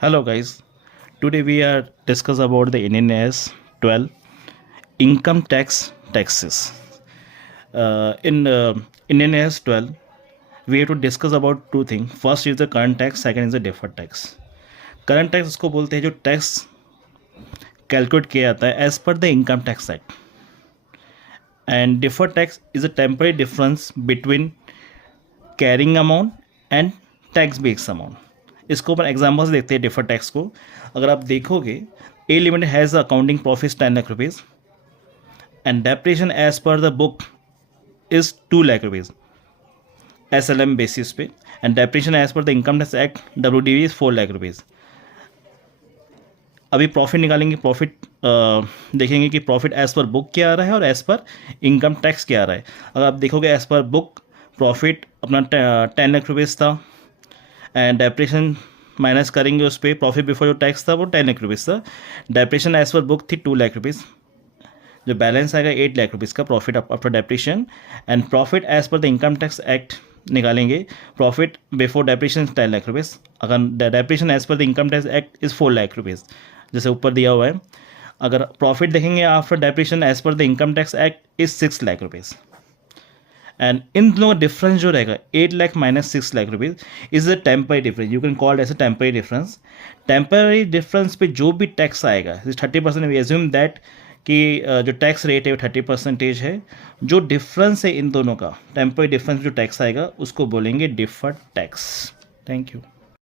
Hello guys, today we are discuss about the Indian AS 12 income taxes. In Indian AS 12, we have to discuss about two things. First is the current tax, second is the deferred tax. Current tax उसको बोलते हैं जो tax calculate किया जाता है as per the income tax act, and deferred tax is a temporary difference between carrying amount and tax based amount. इसको अपन example से देखते हैं डिफर्ड टैक्स को. अगर आप देखोगे A limited has accounting profit 10 lakh rupees and depreciation as per the book is 2 lakh rupees SLM basis पे, and depreciation as per the income tax act WDV is 4 lakh rupees. अभी प्रॉफिट निकालेंगे, प्रॉफिट देखेंगे कि profit as per book क्या आ रहा है और as per income tax क्या आ रहा है. अगर आप देखोगे एज पर बुक प्रॉफिट अपना 10 लाख रुपीज़ था एंड डेप्रेशन माइनस करेंगे उस पर, प्रॉफिट बिफोर जो टैक्स था वो 10 लाख रुपीज़ था. डेप्रेशन एज पर बुक थी 2 लाख रुपीज़. जो बैलेंस आएगा 8 लाख रुपीज़ का profit after depreciation, and profit as per the income tax act निकालेंगे profit before depreciation 10 lakh rupees. अगर depreciation as per the income tax act is 4 lakh rupees जैसे ऊपर दिया हुआ है. अगर प्रॉफिट देखेंगे after depreciation as per the income tax act is 6 lakh rupees. And इन दोनों का डिफरेंस जो रहेगा 8 lakh minus 6 lakh rupees is a temporary difference. You can call as a temporary difference. Temporary difference पे जो भी टैक्स आएगा 30%, वी एज्यूम दैट कि जो टैक्स रेट है वो 30% है. जो डिफरेंस है इन दोनों का टेम्पररी डिफरेंस जो टैक्स आएगा उसको बोलेंगे डिफर्ड टैक्स. Thank you.